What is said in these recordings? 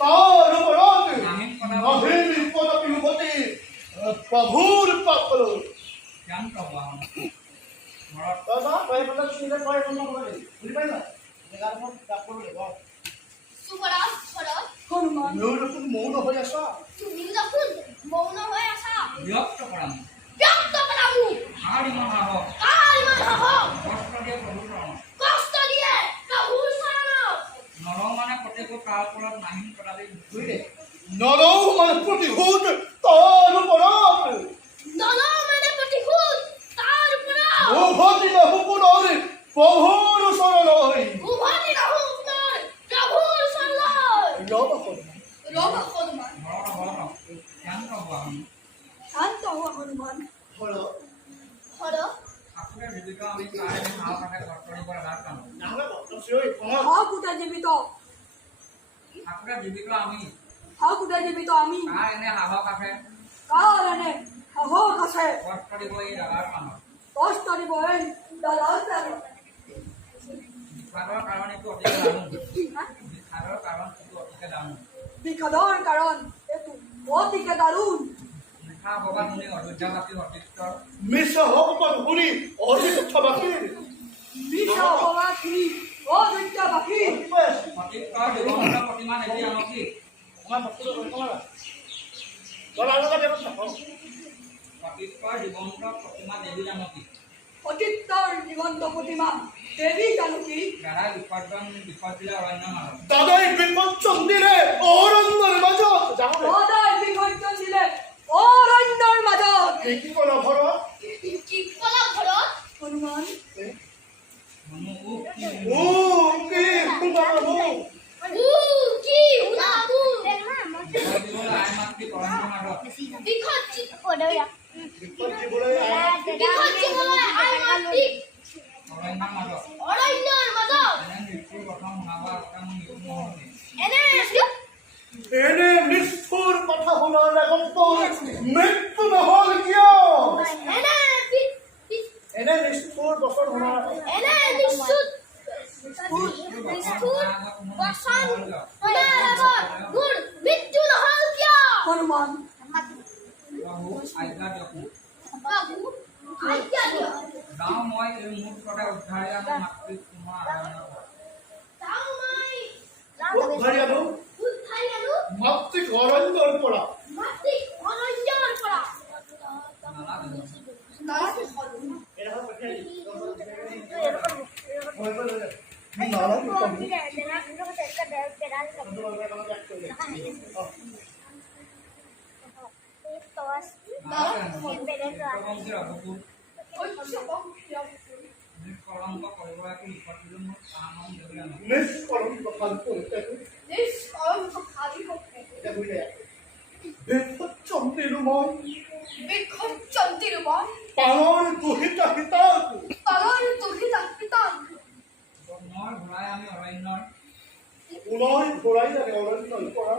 তাৰ ওপৰত নাহিল বিপদ বিভূতি প্ৰভুৰ পাপলৈ জ্ঞান পাব মৌন হৈ আছা ব্যক্ত কৰা ইমান সাহস কষ্ট দিয়ে প্ৰভুৰ চৰণত নৰও মানে প্ৰত্যেক তাৰ ওপৰত নাহিম কটালি ধুইলে নৰও মানে প্ৰতিশোধ তাৰ ওপৰত উভতি নাহো পুনৰ প্ৰভুৰ চৰণলৈ জ্ঞান পাব আপোনাৰ জীৱিত আমি তাৰ সাহস আছে ঘৰ কৰিব লাভ কাম আপোনাৰ জীৱিত আমি তাৰ এনে সাহস আছে কষ্ট দিব এই দাদাৰ কামত বিষাদৰ কাৰণ এইটো অতিকে জানো বিষাদৰ কাৰণ এইটো অতিকে দাৰুণ মিঠা বগা শুনি অযোধ্যাবাসী সতীৰ্থৰ মিছা অপমান শুনি অযোধ্যাবাসীৰ সতীৰ্থৰ জীৱন্ত প্ৰতিমা নেতি আনকি সতীৰ্থৰ জীৱন্ত প্ৰতিমা দেৱী জানকী অতীতৰ জীৱন্ত প্ৰতিমা দেৱী জানকী দাদাই বিপদ দিলে অৰণ্য মাজত দাদাই বিপদ চন্দিৰে অৰণ্যৰ মাজত কি ক'লা ঘৰত হনুমান এনে নিষ্ঠুৰ কথা শুনাৰ আগত মৃত্যু নহল কিয় এনে নিষ্ঠুৰ বছৰ শুনাৰ হনুমান গাঁও মই এই মুহূৰ্ততে উদ্ধাৰি আনো মাতৃ তোমাৰ মাতৃক অৰণ্যৰ পৰা নিষ্কলংক পৰিগৰাকী লিখতিলো মোৰ কামন দেউলানো নিষ্কলংক ভাল পৰিত্যাগী চন্দিৰো মই পালৰ দুহিতা হিতাক মই ঘূৰাই আমি অৰণ্যৰ পুনৰ ঘূৰাই আনে অৰণ্যৰ পৰা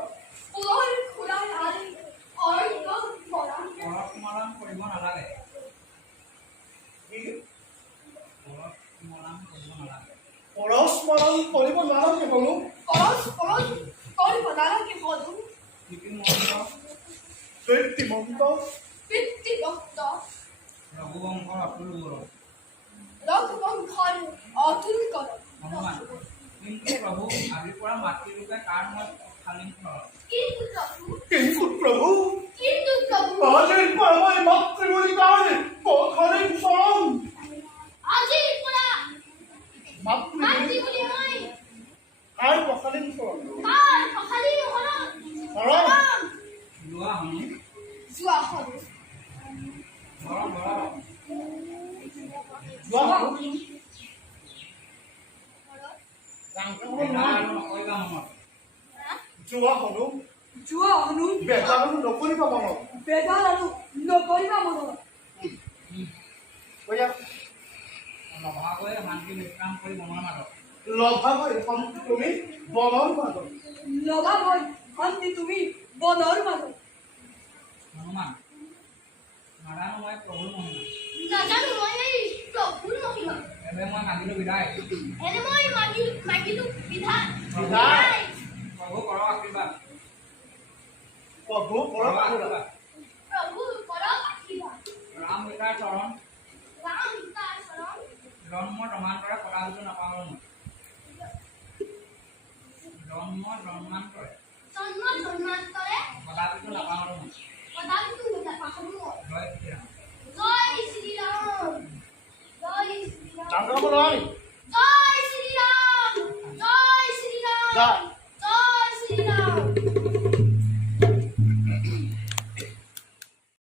পৰস্মৰণ কৰিব নালাগে পৰস্মৰণ কৰিব নালাগে হলো কীৰ্তিমন্ত ৰঘুবংশৰ অতুল গৌৰৱ হনুমান কিন্তু প্ৰভু আজিৰ পৰা মাতৃৰূপে কাৰ মই খালিম কিন্তু প্ৰভু আজিৰ পৰা মই মাতৃ বুলি কাৰণে পখালিম চৰণ মাতৃ বুলি কাৰ পখালিম চৰণ লোৱা হনু যোৱা হনু বেজাৰ নকৰিবা মনত লভাগৈ শান্তি বিশ্ৰাম কৰি মনৰ মাজত লভাগৈ শান্তি তুমি বনৰ মাজত হনুমান নাজানো মই প্ৰভুৰ মহিমা এবে মই মাগিলো বিদায় প্ৰভু কৰক আশীৰ্বাদ প্ৰভু কৰক প্ৰভু কৰক আশীৰ্বাদ ৰাম পিতাৰ চৰণ ৰাম পিতাৰ চৰণ জন্ম জন্মান্তৰে কদাপিতো নাপাহৰো মই জন্ম জন্মান্তৰে কদাপিতো নাপাহৰো মই কদাপিতো নাপাহৰো মই জয় শ্ৰীৰাম জয় শ্ৰীৰাম জয় শ্ৰীৰাম ডাঙৰ ল'ৰা নি জয় শ্ৰীৰাম জয় শ্ৰীৰাম যা